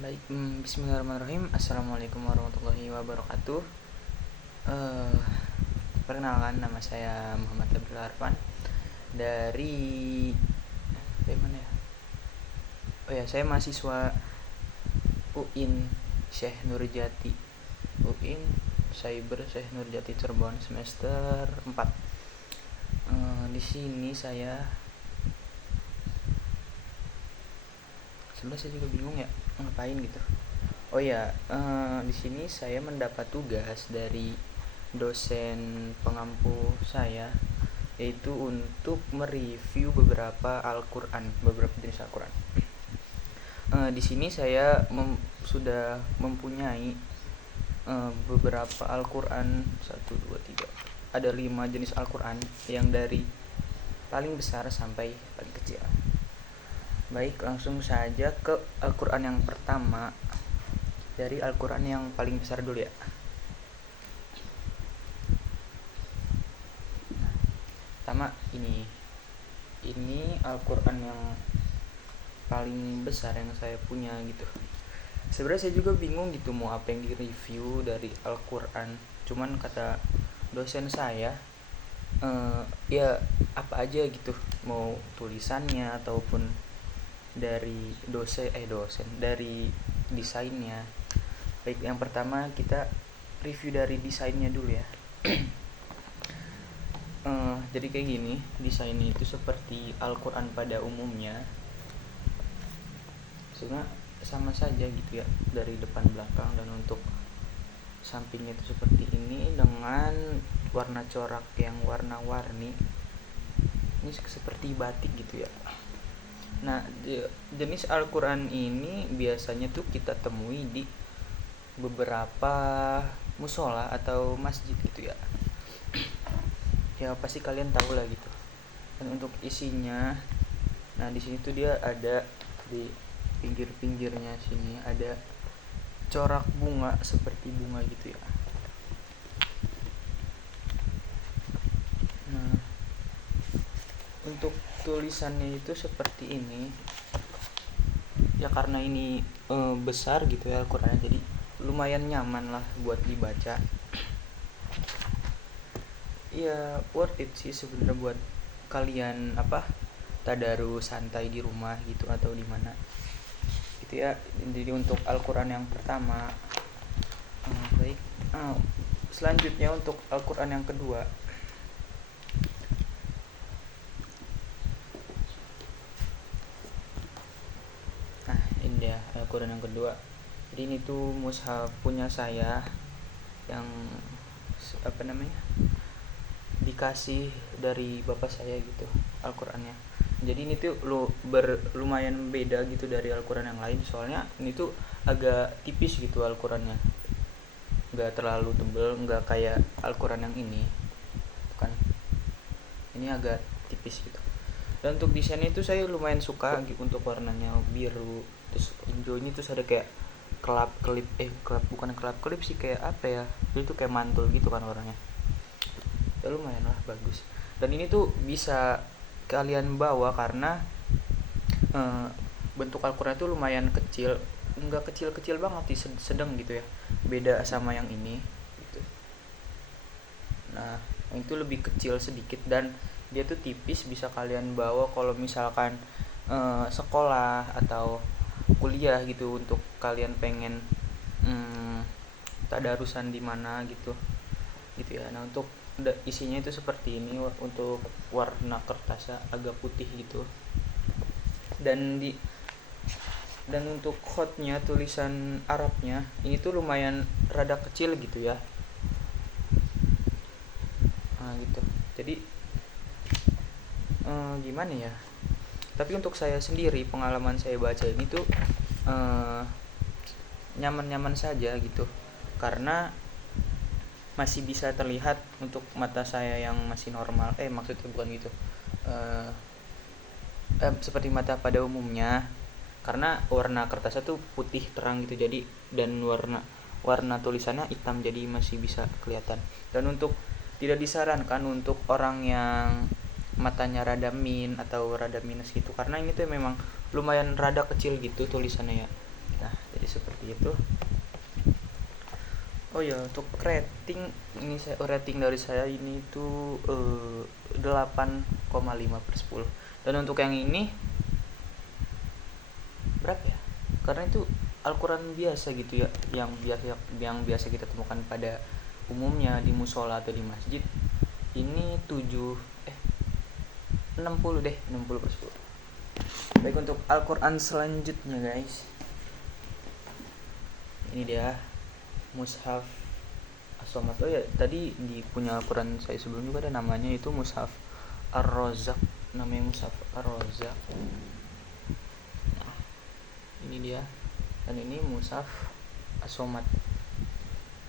Baik, bismillahirrahmanirrahim. Assalamualaikum warahmatullahi wabarakatuh. Eh, Perkenalkan, nama saya Muhammad Abdul Arfan dari mana ya? Oh ya, saya mahasiswa UIN Syekh Nurjati. UIN Cyber Syekh Nurjati Cirebon semester 4. Di sini saya sebenarnya saya juga bingung ya ngapain gitu. Oh ya, di sini saya mendapat tugas dari dosen pengampu saya, yaitu untuk mereview beberapa jenis Al-Quran. Di sini saya sudah mempunyai beberapa Al-Quran, 1, 2, 3, ada 5 jenis Al-Quran, yang dari paling besar sampai paling kecil. Baik, langsung saja ke Al-Quran yang pertama. Dari Al-Quran yang paling besar dulu ya. Pertama ini Al-Quran yang paling besar yang saya punya gitu. Sebenarnya saya juga bingung gitu mau apa yang di-review dari Al-Quran. Cuman kata dosen saya, ya apa aja gitu, mau tulisannya ataupun dari dosen dari desainnya. Baik, yang pertama kita review dari desainnya dulu ya. Jadi kayak gini, desainnya itu seperti Al-Quran pada umumnya. Sebenarnya sama saja gitu ya, dari depan belakang, dan untuk sampingnya itu seperti ini dengan warna corak yang warna-warni. Ini seperti batik gitu ya. Nah, jenis Al-Quran ini biasanya tuh kita temui di beberapa musola atau masjid gitu ya. Ya pasti kalian tahu lah gitu. Dan untuk isinya, nah di sini tuh dia ada di pinggir-pinggirnya sini ada corak bunga seperti bunga gitu ya. Nah, untuk tulisannya itu seperti ini. Ya karena ini besar gitu ya Al-Qur'an, jadi lumayan nyaman lah buat dibaca. Ya worth it sih sebenarnya buat kalian tadarus santai di rumah gitu atau di mana gitu ya. Jadi untuk Al-Quran yang pertama. Baik, selanjutnya untuk Al-Quran yang kedua. Nah ini dia Al-Quran yang kedua. Jadi ini tuh mushaf punya saya yang dikasih dari bapak saya gitu Al-Qurannya. Jadi ini tuh lumayan beda gitu dari Al-Quran yang lain, soalnya ini tuh agak tipis gitu Al-Qurannya, nggak terlalu tebel, nggak kayak Al-Quran yang ini kan. Ini agak tipis gitu. Dan untuk desainnya itu saya lumayan suka gitu, untuk warnanya biru terus hijau ini, terus ada kayak bukan kelap kelip sih, kayak apa ya, itu kayak mantul gitu kan warnanya. Ya lumayan lah bagus. Dan ini tuh bisa kalian bawa karena bentuk Al-Quran itu lumayan kecil, nggak kecil-kecil banget sih, sedang gitu ya, beda sama yang ini gitu. Nah yang itu lebih kecil sedikit dan dia tuh tipis, bisa kalian bawa kalau misalkan sekolah atau kuliah gitu, untuk kalian pengen tadarusan di mana gitu ya. Nah untuk isinya itu seperti ini. Untuk warna kertasnya agak putih gitu, dan untuk khotnya, tulisan Arabnya ini tuh lumayan rada kecil gitu ya. Nah gitu, jadi gimana ya, tapi untuk saya sendiri, pengalaman saya baca ini tuh nyaman-nyaman saja gitu, karena masih bisa terlihat untuk mata saya yang masih normal, maksudnya bukan gitu, seperti mata pada umumnya, karena warna kertasnya tuh putih terang gitu, jadi dan warna tulisannya hitam, jadi masih bisa kelihatan. Dan untuk tidak disarankan untuk orang yang matanya rada min atau rada minus gitu, karena ini tuh memang lumayan rada kecil gitu tulisannya ya. Nah Jadi seperti itu. Oh ya, untuk rating ini rating dari saya ini itu 8,5/10. Dan untuk yang ini berapa ya? Karena itu Al-Quran biasa gitu ya, yang biasa kita temukan pada umumnya di musola atau di masjid. Ini 60 deh, 60/10. Baik, untuk Al-Quran selanjutnya guys, ini dia Mushaf As-Somad. Oh ya, tadi di punya Al-Quran saya sebelum juga ada namanya, itu Mushaf Ar-Razzaq, namanya Mushaf Ar-Razzaq. Nah, ini dia. Dan ini Mushaf As-Somad.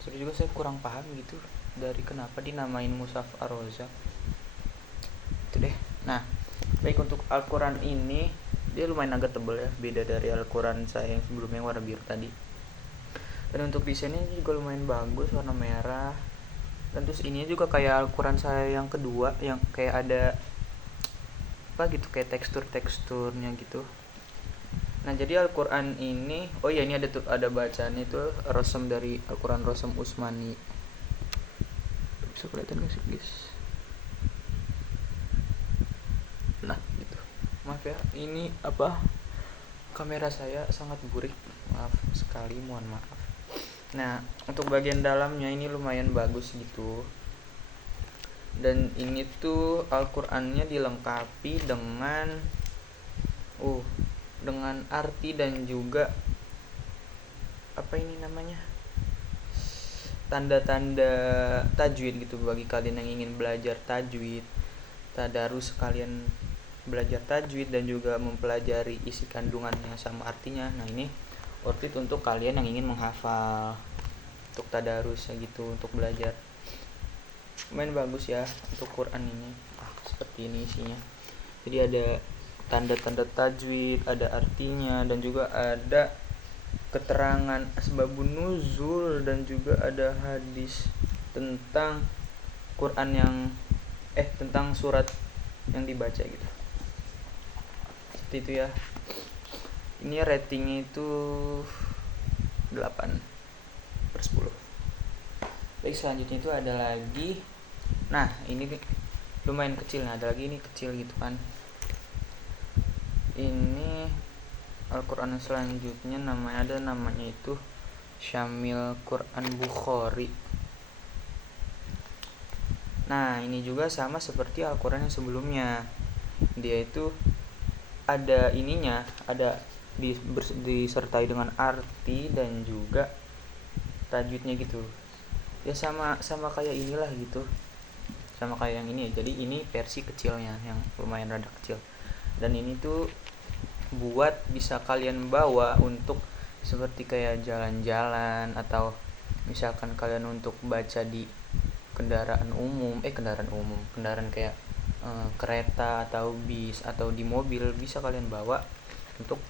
Jadi juga saya kurang paham gitu dari kenapa dinamain Mushaf Ar-Razzaq. Itu deh. Nah, baik, untuk Al-Quran ini dia lumayan agak tebal ya, beda dari Al-Quran saya yang sebelumnya yang warna biru tadi. Dan untuk desainnya juga lumayan bagus, warna merah. Dan terus ini juga kayak Al-Quran saya yang kedua, yang kayak ada apa gitu, kayak teksturnya gitu. Nah, jadi Al-Quran ini, oh ya, ini ada bacaan itu Rosem dari Al-Quran Rosem Usmani. Bisa kelihatan gak sih guys? Nah gitu, maaf ya, ini apa, kamera saya sangat burik, maaf sekali, mohon maaf. Nah, untuk bagian dalamnya ini lumayan bagus gitu. Dan ini tuh Al-Qur'annya dilengkapi dengan dengan arti dan juga apa ini namanya, tanda-tanda tajwid gitu, bagi kalian yang ingin belajar tajwid, tadarus sekalian belajar tajwid dan juga mempelajari isi kandungannya sama artinya. Nah, ini worth it untuk kalian yang ingin menghafal, untuk tadarusnya gitu, untuk belajar. Lumayan bagus ya untuk Quran ini. Seperti ini isinya. Jadi ada tanda-tanda tajwid, ada artinya, dan juga ada keterangan asbabun nuzul, dan juga ada hadis tentang Quran yang tentang surat yang dibaca gitu. Seperti itu ya. Ini ratingnya itu 8/10. Baik, selanjutnya itu ada lagi. Nah, ini lumayan kecil. Nah, ada lagi ini kecil gitu kan. Ini Al-Quran selanjutnya namanya itu Syamil Quran Bukhari. Nah, ini juga sama seperti Al-Quran yang sebelumnya. Dia itu ada ininya, ada disertai dengan arti dan juga tajwidnya gitu. Ya sama kayak inilah gitu. Sama kayak yang ini. Jadi ini versi kecilnya yang lumayan rada kecil. Dan ini tuh buat bisa kalian bawa untuk seperti kayak jalan-jalan, atau misalkan kalian untuk baca di kendaraan kayak kereta atau bis atau di mobil, bisa kalian bawa untuk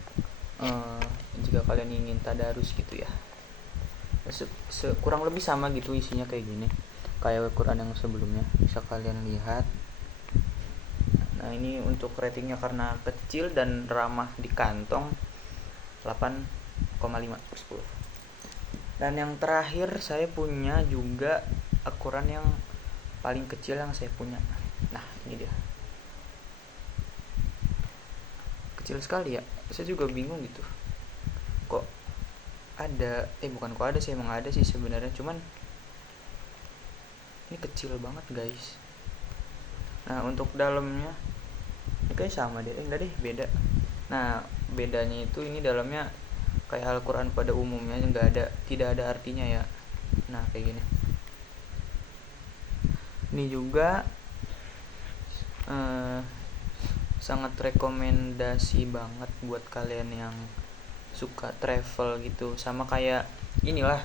jika kalian ingin tadarus gitu ya. Kurang lebih sama gitu isinya, kayak gini kayak Al-Quran yang sebelumnya, bisa kalian lihat. Nah, ini untuk ratingnya karena kecil dan ramah di kantong, 8,5/10. Dan yang terakhir saya punya juga Al-Quran yang paling kecil yang saya punya. Nah, ini dia. Kecil sekali ya. Saya juga bingung gitu. Kok ada sih, emang ada sih sebenarnya, cuman ini kecil banget guys. Nah, untuk dalamnya ini kayak sama deh, enggak deh, beda. Nah, bedanya itu ini dalamnya kayak Al-Quran pada umumnya, tidak ada artinya ya. Nah, kayak gini. Ini juga sangat rekomendasi banget buat kalian yang suka travel gitu, sama kayak inilah,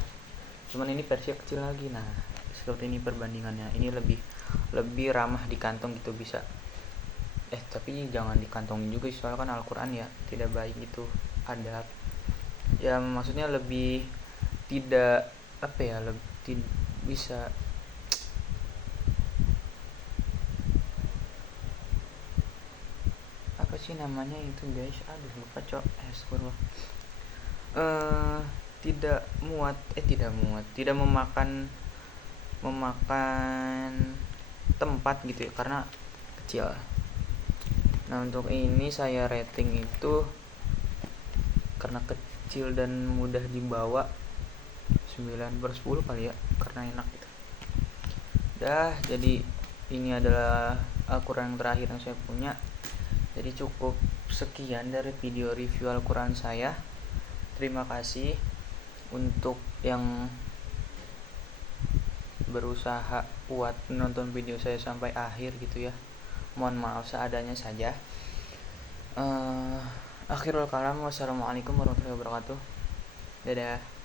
cuman ini versi kecil lagi. Nah, seperti ini perbandingannya. Ini lebih ramah di kantong gitu, bisa tapi jangan dikantongin juga, soalnya kan Al-Quran ya tidak baik gitu, adab ya, maksudnya lebih tidak bisa apa sih namanya itu guys, lupa eh tidak memakan tempat gitu ya, karena kecil. Nah, untuk ini saya rating itu karena kecil dan mudah dibawa 9/10 kali ya, karena enak gitu. Jadi ini adalah Al-Quran yang terakhir yang saya punya. Jadi cukup sekian dari video review Al-Quran saya. Terima kasih untuk yang berusaha buat menonton video saya sampai akhir gitu ya. Mohon maaf seadanya saja. Akhirul kalam, wassalamualaikum warahmatullahi wabarakatuh. Dadah.